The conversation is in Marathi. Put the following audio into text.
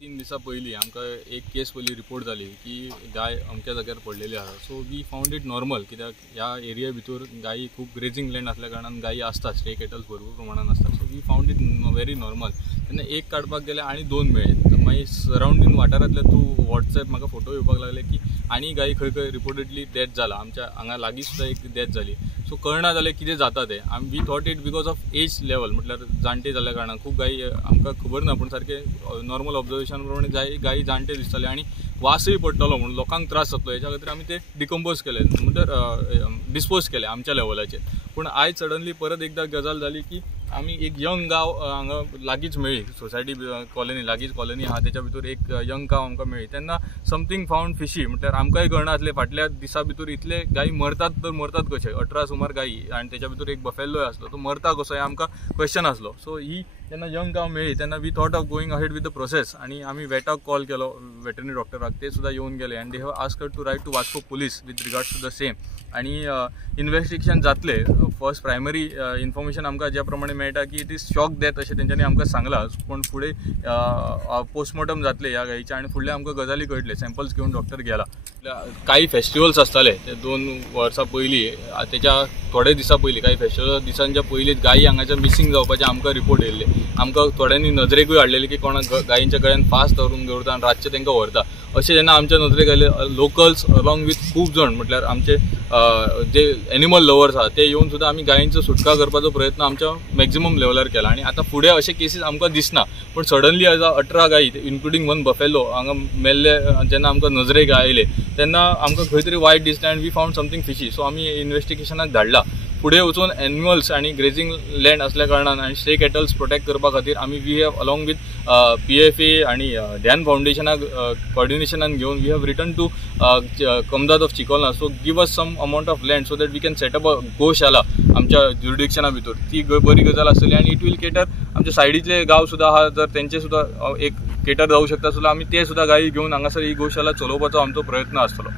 3 दिसा पयलीं आमकां एक केस पयली रिपोर्ट जाली की गाय अमक्या जाग्यार पडलेली आसा. So we found it normal, कित्याक ह्या एरिया भितर गायी खूब ग्रेजिंग लँड असल्या कारणान गायी आसता, स्टे कॅटल्स भरपूर प्रमाणात असतात. So we found it very normal. तेन्ना एक काडपाक गेले आनी 2 मेळ्ळे. मागीर सरावंडींग वाठारांतले थ्रू वॉट्सएप म्हाका फोटो येवपाक लागले की आनी गायी खंय खंय रिपोर्टेडली डेथ जाला. आमच्या हांगा लागीं सुद्दां एक डेथ जाली. सो कळना जालें कितें जाता तें. We thought it because of age level, म्हटल्यार जाणटे जाल्ल्या कारणान खूब गायी आमकां खबर ना, पूण सारके नॉर्मल ऑब्जर्वेशन प्रमाणे गायी जाणटे दिसताले आनी वासय पडटलो म्हणून लोकांक त्रास जातलो. हेच्या खातीर आमी ते डिकम्पोज केले, म्हणल्यार डिस्पोज केले आमच्या लेवलाचेर. पूण आयज सडनली परत एकदां गजाल जाली की आमी एक यंग गांव हांगा लागींच मेळ्ळी, सोसायटी कॉलनी लागींच कॉलनी आहा तेच्या भितर एक यंग गांव आमकां मेळ्ळी. तेन्ना समथींग फावंड फिशी, म्हटल्यार आमकांय कळना आसलें फाटल्या दिसा भितर इतले गायी मरतात तर मरतात कशे. 18 सुमार गायी आनी तेच्या भितर एक बफेलोय आसलो, तो मरता कसो हे आमकां क्वेश्चन आसलो. सो ही जेन्ना यंग गांव मेळ्ळी तेन्ना we thought of going ahead with the process. आनी आमी वेटाक कॉल केलो, वेटरनरी डॉक्टराक. ते सुद्दां येवन गेले आनी they have asked to write to Vasco police with regards to the same. आनी इन्व्हेस्टिगेशन जातले. फर्स्ट प्रायमरी इन्फॉर्मेशन आमकां ज्या प्रमाणे मेळटा की इट इज शॉक डेथ अशें तेंच्यांनी आमकां सांगलां. पूण फुडें पोस्टमॉर्टम जातले ह्या गायीचे आनी फुडले आमकां गजाली कळटले. सॅम्पल्स घेवन डॉक्टर गेला. काही फेस्टिवल्स आसताले ते 2 वर्सां पयलीं, तेच्या थोडे दिसा पयलीं काही फेस्टिवल दिसांच्या पयलींच गायी हांगाच्या मिसींग जावपाचे आमकां रिपोर्ट येयल्ले. आमकां थोड्यांनी नजरेकूय हाडलेले की कोणाक गायींच्या गळ्यान फास्ट धरून दवरता आनी रातचे तांकां व्हरता. अशें जेन्ना आमच्या नजरेक आयले, लोकल्स अलॉंग विथ खूब जाण, म्हटल्यार आमचे जे एनिमल लवर्स आहा ते येवन सुद्दां आमी गायींचो सुटका करपाचो प्रयत्न आमच्या मॅक्झिमम लेवलार केला. आनी आतां फुडें अशे केसीस आमकां दिसना. पूण सडनली एज 18 गायी इन्क्लुडींग 1 बफेलो हांगा मेल्ले जेन्ना आमकां नजरेक आयले तेन्ना आमकां खंय तरी वायट दिसलें आनी we found something fishy. So आमी इन्व्हेस्टिगेशनाक धाडला. फुडें वचून एनिमल्स आनी ग्रेजिंग लँड असल्या कारणान आनी स्टे कॅटल्स प्रोटेक्ट करपा खातीर आमी we have along with PFA आनी ध्यान फाउंडेशनाक कॉर्डिनेशनान घेवन वी हॅव रिटर्न टू कमदाद ऑफ चिकोलना. So give us some amount of land so that we can set up a goshala आमच्या ज्युरिडिक्शना भितर. ती बरी गजाल आसतली आनी इट वील केटर. आमच्या सायडीतले गांव सुद्दां आहा, जर तेंचे सुद्दां एक केटर जावं शकता सुद्दां आमी ते सुद्दां गायी घेवन हांगासर ही गोशाला चलोवपाचो आमचो प्रयत्न आसतलो.